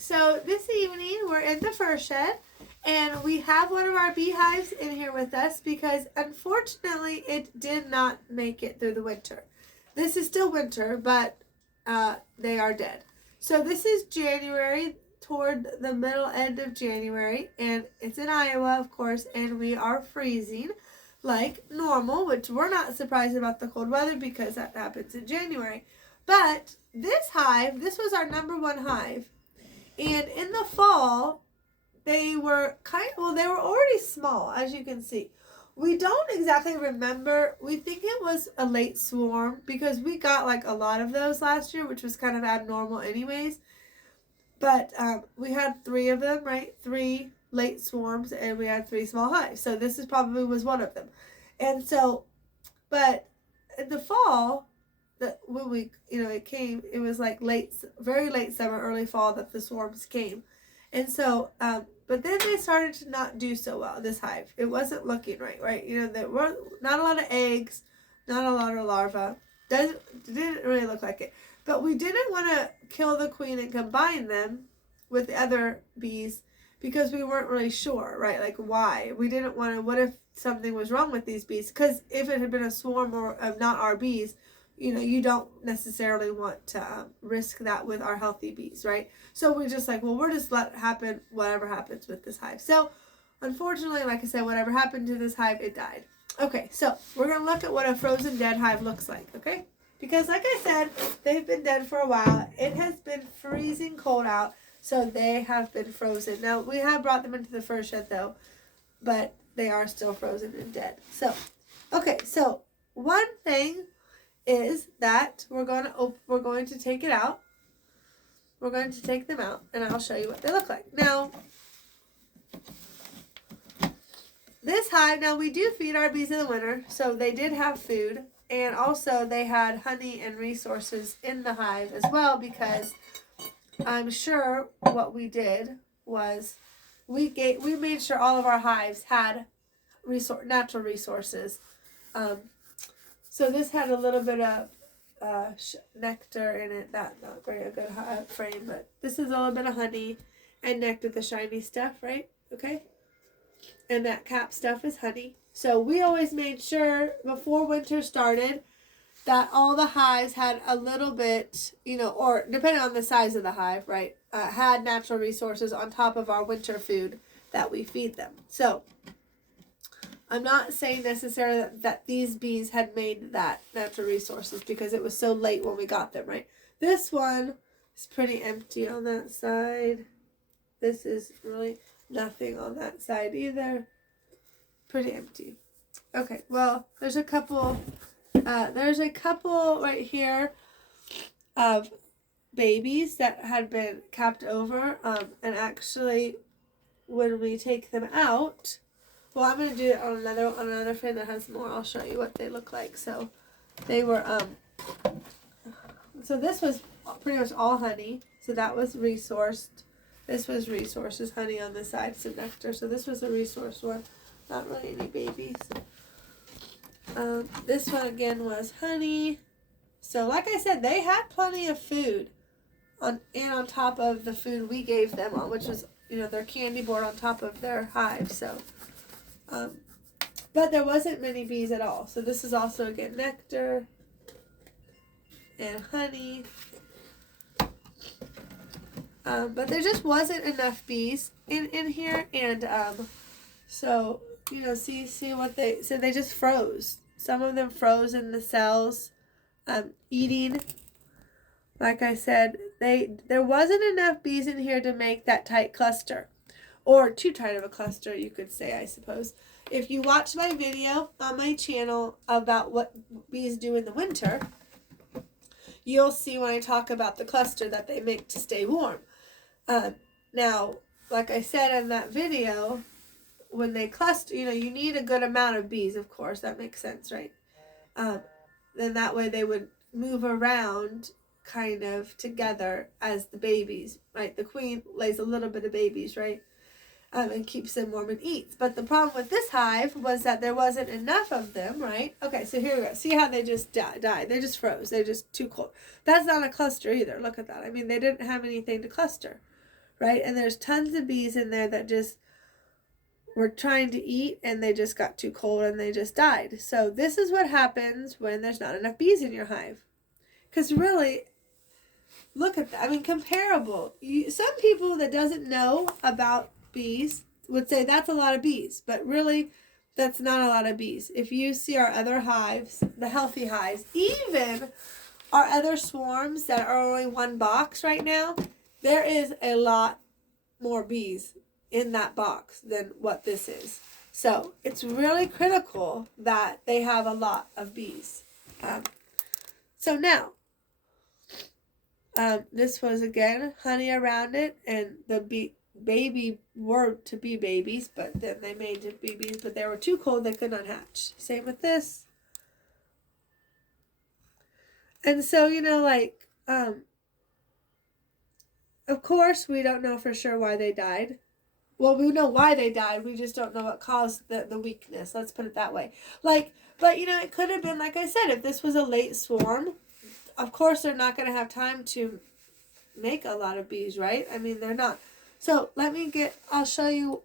so this evening we're in the fur shed, and we have one of our beehives in here with us because unfortunately it did not make it through the winter. This is still winter, but they are dead. So this is January, toward the middle end of January, and it's in Iowa, of course, and we are freezing like normal, which we're not surprised about the cold weather because that happens in January. But this hive, this was our number one hive. And in the fall, they were they were already small, as you can see. We don't exactly remember. We think it was a late swarm because we got like a lot of those last year, which was kind of abnormal anyways. But we had 3 of them, right? 3 late swarms, and we had 3 small hives. So this is probably was one of them. And so, but in the fall, when we, it came, it was like very late summer, early fall that the swarms came. And so, but then they started to not do so well, this hive. It wasn't looking right? There were not a lot of eggs, not a lot of larvae. Didn't really look like it. But we didn't want to kill the queen and combine them with the other bees because we weren't really sure, right? Like why? We didn't want to, what if something was wrong with these bees? Because if it had been a swarm of not our bees, you don't necessarily want to risk that with our healthy bees, right? So we're just like, well, we're just let happen whatever happens with this hive. So unfortunately, like I said, whatever happened to this hive, it died. Okay, so we're going to look at what a frozen dead hive looks like, okay? Because like I said, they've been dead for a while. It has been freezing cold out, so they have been frozen. Now, we have brought them into the fur shed, though, but they are still frozen and dead. So, okay, so one thing is that we're going to take it out. We're going to take them out, and I'll show you what they look like. Now, this hive, now we do feed our bees in the winter, so they did have food. And also they had honey and resources in the hive as well, because I'm sure what we did was we made sure all of our hives had natural resources. So this had a little bit of nectar in it. Not very a good frame, but this is a little bit of honey and nectar, the shiny stuff, right? Okay. And that cap stuff is honey. So we always made sure before winter started that all the hives had a little bit, or depending on the size of the hive, right, had natural resources on top of our winter food that we feed them. So I'm not saying necessarily that these bees had made that natural resources because it was so late when we got them, right? This one is pretty empty on that side. This is really nothing on that side either. Pretty empty. Okay, well, there's a couple right here of babies that had been capped over, and actually when we take them out, well, I'm going to do it on another frame that has more. I'll show you what they look like. So they were so this was pretty much all honey, so that was resourced. This was resources, honey on the side, some nectar. So this was a resource one. Not really any babies. This one again was honey. So like I said, they had plenty of food on top of the food we gave them, which was their candy board on top of their hive. So, but there wasn't many bees at all. So this is also again nectar and honey. But there just wasn't enough bees in here, and so. See what they just froze. Some of them froze in the cells, eating. Like I said, there wasn't enough bees in here to make that tight cluster, or too tight of a cluster, you could say, I suppose. If you watch my video on my channel about what bees do in the winter, you'll see when I talk about the cluster that they make to stay warm. Now, like I said in that video, when they cluster, you need a good amount of bees, of course. That makes sense, right? Then that way they would move around kind of together as the babies, right? The queen lays a little bit of babies, right? And keeps them warm and eats. But the problem with this hive was that there wasn't enough of them, right? Okay, so here we go. See how they just died? They just froze. They're just too cold. That's not a cluster either. Look at that. I mean, they didn't have anything to cluster, right? And there's tons of bees in there that just were trying to eat and they just got too cold and they just died. So this is what happens when there's not enough bees in your hive. Because really, look at that. I mean, comparable. Some people that doesn't know about bees would say that's a lot of bees. But really, that's not a lot of bees. If you see our other hives, the healthy hives, even our other swarms that are only one box right now, there is a lot more bees in that box than what this is. So it's really critical that they have a lot of bees. So now, this was again honey around it, and the baby were to be babies, but then they made it babies, but they were too cold, they could not hatch. Same with this. And so, like, of course, we don't know for sure why they died. Well, we know why they died. We just don't know what caused the weakness. Let's put it that way. Like, but, it could have been, like I said, if this was a late swarm, of course they're not going to have time to make a lot of bees, right? I mean, they're not. So, I'll show you,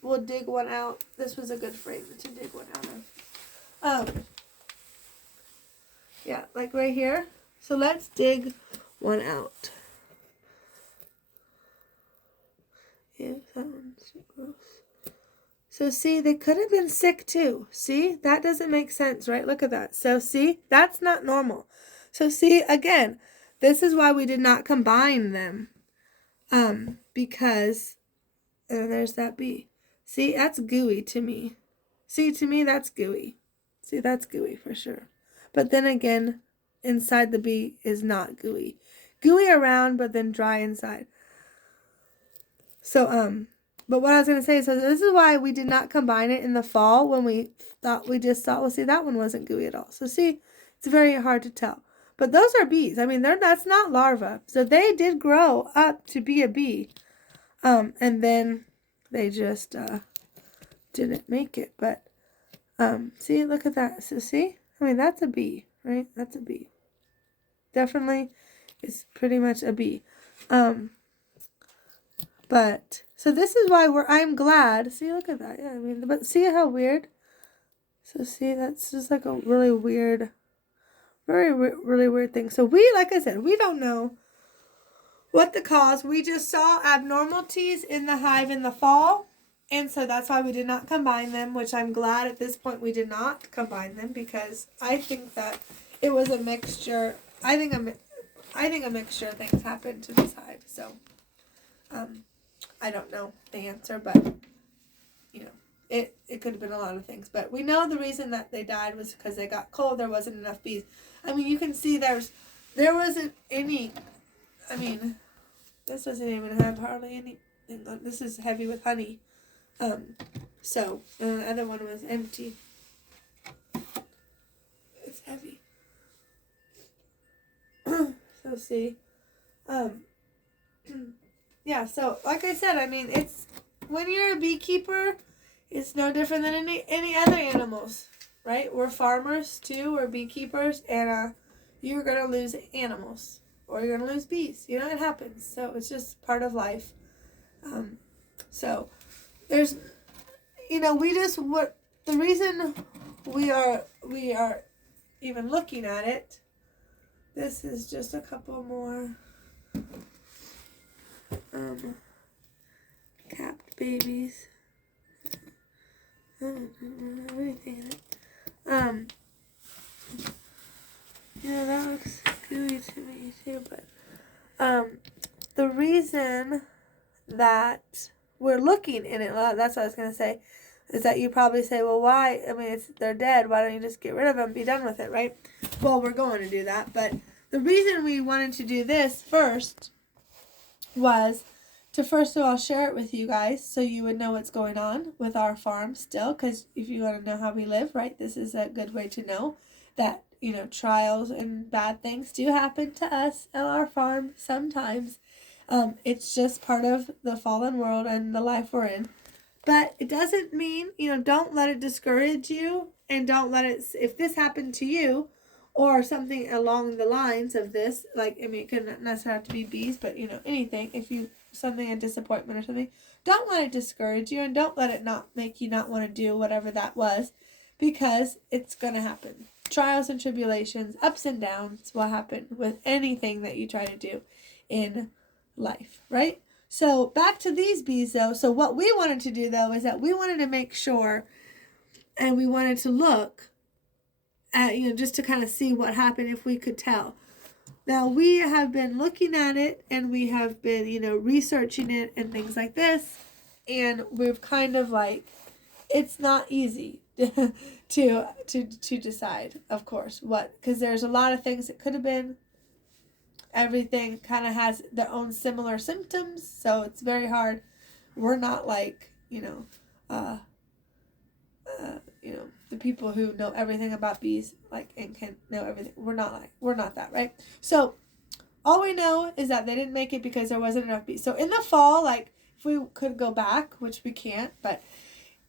we'll dig one out. This was a good frame to dig one out of. Yeah, like right here. So let's dig one out. Yeah, that one's gross. So see, they could have been sick too. See, that doesn't make sense, right? Look at that. So see, that's not normal. So see, again, this is why we did not combine them. Because, there's that bee. See, that's gooey to me. See, to me, that's gooey. See, that's gooey for sure. But then again, inside the bee is not gooey. Gooey around, but then dry inside. So, but what I was going to say is, so this is why we did not combine it in the fall when we just thought, well, see, that one wasn't gooey at all. So see, it's very hard to tell. But those are bees. I mean, that's not larvae. So they did grow up to be a bee. And then they just, didn't make it. But, see, look at that. So see? I mean, that's a bee, right? That's a bee. Definitely is pretty much a bee. But, so this is why I'm glad. See, look at that. Yeah, I mean, but see how weird? So see, that's just like a really weird, really weird thing. So like I said, we don't know what the cause. We just saw abnormalities in the hive in the fall. And so that's why we did not combine them, which I'm glad at this point we did not combine them, because I think that it was a mixture. I think a mixture of things happened to this hive. So, I don't know the answer, but, it could have been a lot of things. But we know the reason that they died was because they got cold. There wasn't enough bees. I mean, you can see there wasn't any, I mean, this doesn't even have hardly any, this is heavy with honey. So, the other one was empty. It's heavy. So, see, yeah, so, like I said, I mean, when you're a beekeeper, it's no different than any other animals, right? We're farmers, too, we're beekeepers, and, you're gonna lose animals, or you're gonna lose bees, it happens, so it's just part of life. So, there's, the reason we are even looking at it, this is just a couple more, capped babies. I don't have anything in it. That looks gooey to me too, but, the reason that we're looking in it, that's what I was going to say, is that you probably say, well, why? I mean, they're dead. Why don't you just get rid of them, be done with it, right? Well, we're going to do that. But the reason we wanted to do this first was to first of all share it with you guys so you would know what's going on with our farm still. Because if you want to know how we live, right, this is a good way to know that, trials and bad things do happen to us at our farm sometimes. It's just part of the fallen world and the life we're in. But it doesn't mean, don't let it discourage you, and don't let it, if this happened to you, or something along the lines of this, like, I mean, it couldn't necessarily have to be bees, but, anything, if you something a disappointment or something, don't let it discourage you, and don't let it not make you not want to do whatever that was, because it's going to happen. Trials and tribulations, ups and downs will happen with anything that you try to do in life, right? So back to these bees though. So what we wanted to do though is that we wanted to make sure, and we wanted to look at, just to kind of see what happened if we could tell. Now we have been looking at it, and we have been, researching it and things like this, and we've kind of like, it's not easy to decide, of course, because there's a lot of things it could have been. Everything kind of has their own similar symptoms, so it's very hard. We're not like, the people who know everything about bees, like, and can know everything. We're not that, right? So all we know is that they didn't make it because there wasn't enough bees. So in the fall, like, if we could go back, which we can't, but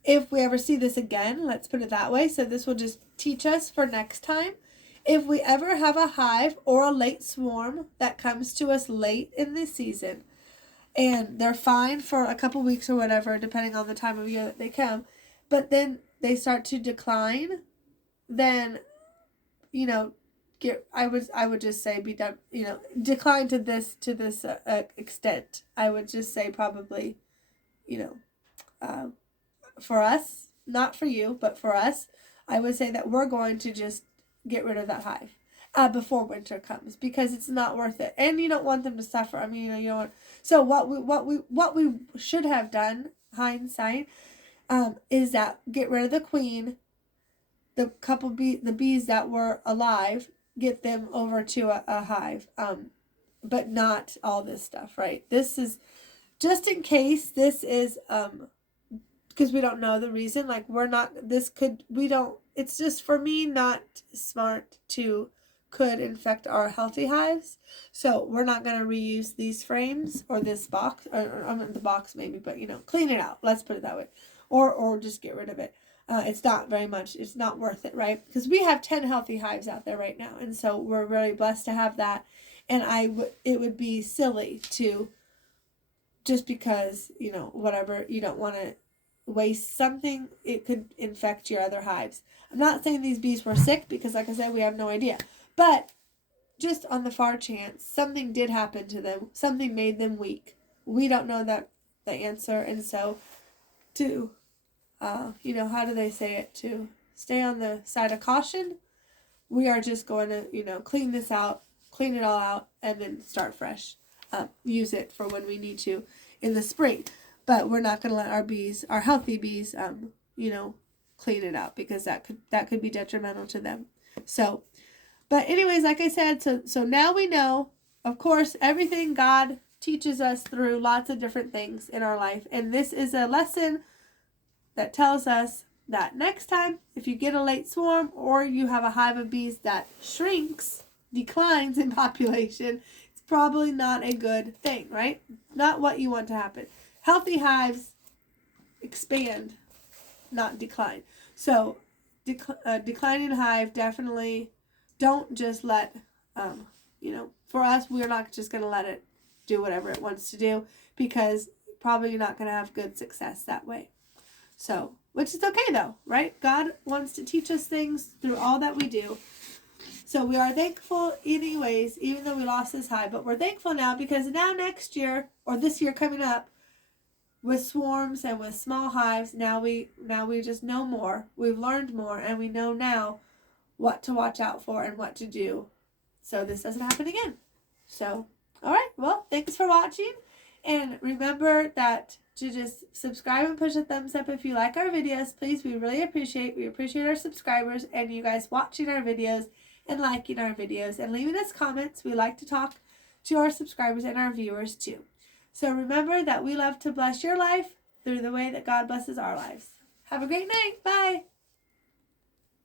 if we ever see this again, let's put it that way. So this will just teach us for next time. If we ever have a hive or a late swarm that comes to us late in the season, and they're fine for a couple weeks or whatever, depending on the time of year that they come, but then they start to decline, then, I would just say be done, decline to this extent. I would just say probably, for us, not for you, but for us, I would say that we're going to just get rid of that hive before winter comes, because it's not worth it, and you don't want them to suffer. I mean, you don't want. So what we should have done, hindsight, is that get rid of the queen, the bees that were alive, get them over to a hive, but not all this stuff, right? This is just in case. This is because we don't know the reason. Like, it's just, for me, not smart could infect our healthy hives. So we're not going to reuse these frames or this box, or the box maybe, but, clean it out. Let's put it that way. Or just get rid of it. It's not very much. It's not worth it, right? Because we have 10 healthy hives out there right now. And so we're really blessed to have that. And it would be silly to, just because, whatever, you don't want to waste something, it could infect your other hives. I'm not saying these bees were sick, because like I said, we have no idea. But just on the far chance something did happen to them, something made them weak. We don't know the answer, and so to, how do they say it? To stay on the side of caution, we are just going to, clean this out, clean it all out, and then start fresh. Use it for when we need to in the spring. But we're not going to let our healthy bees, clean it out, because that could be detrimental to them. So, but anyways, like I said, so now we know, of course, everything God teaches us through lots of different things in our life. And this is a lesson that tells us that next time, if you get a late swarm, or you have a hive of bees that declines in population, it's probably not a good thing, right? Not what you want to happen. Healthy hives expand, not decline. So declining hive, definitely don't just let, for us, we're not just going to let it do whatever it wants to do, because probably you're not going to have good success that way. So, which is okay though, right? God wants to teach us things through all that we do. So we are thankful anyways, even though we lost this hive, but we're thankful now, because now next year, or this year coming up, with swarms and with small hives, now we just know more. We've learned more, and we know now what to watch out for and what to do, so this doesn't happen again. So, all right, well, thanks for watching, and remember that to just subscribe and push a thumbs up if you like our videos, please. We appreciate our subscribers and you guys watching our videos and liking our videos and leaving us comments. We like to talk to our subscribers and our viewers too. So remember that we love to bless your life through the way that God blesses our lives. Have a great night. Bye.